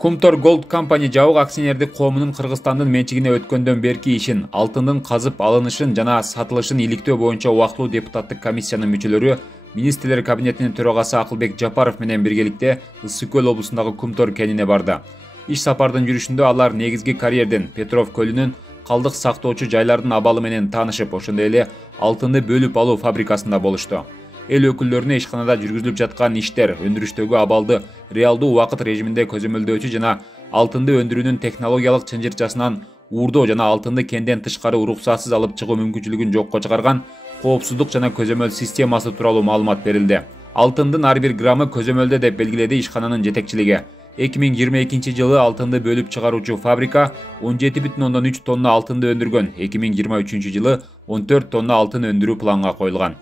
Kumtor Gold Company жабык акционердик коомунун Кыргызстандын менчигине өткөндөн берки ишин, алтындын казып алынышын жана сатылышын иликтөө боюнча убактылуу депутаттык комиссиянын мүчөлөрү министрлер кабинетинин төрагасы Акылбек Жапаров менен биргеликте Ысык көл облусундагы Кумтор кенине барды. Иш сапардын жүрүшүндө алар негизги карьерден Петров көлүнүн калдык сактоочу жайлардын абалы менен таанышып, ошондой эле алтынды бөлүп алуу фабрикасында болушту. Эл өкүлдөрүнө ишканада жүргүзүлүп жаткан иштер, өндүрүштөгү абалды реалдуу убакыт режиминде көзөмөлдөөчү жана алтынды өндүрүүнүн технологиялык чынжырчасынан уурдоо жана алтынды кенден тышкары уруксатсыз алып чыгуу мүмкүнчүлүгүн жокко чыгарган коопсуздук жана көзөмөл системасы тууралуу маалымат берилди. Алтындын ар бир граммы көзөмөлдө деп белгиледи ишкананын жетекчилиги. 2022 жылы алтынды бөлүп чыгаруучу фабрика 17,3 тонна алтынды өндүргөн, 2023 жылы 14 тонна алтын өндүрүү планга коюлган.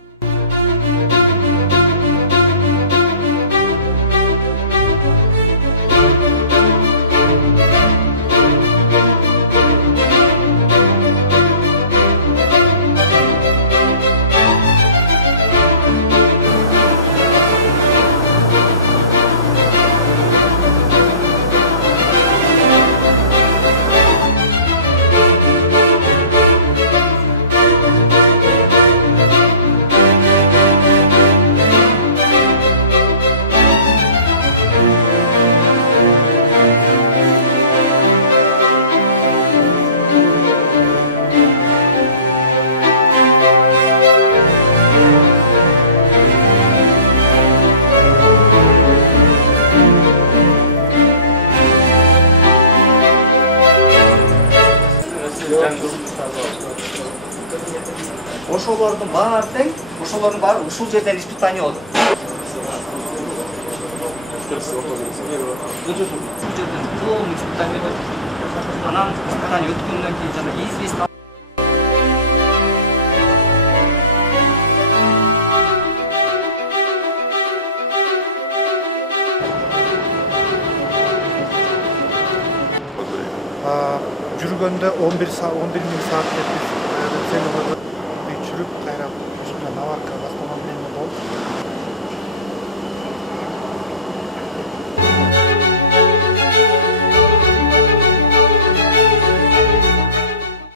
Ошолордун баары тең, ошолордун баары ушул жерден испытание болду. Ушул жерден полный испытание болду. Анан испытание өткөндөн кийин жана известно. Жүргөндө 11 миң саат деп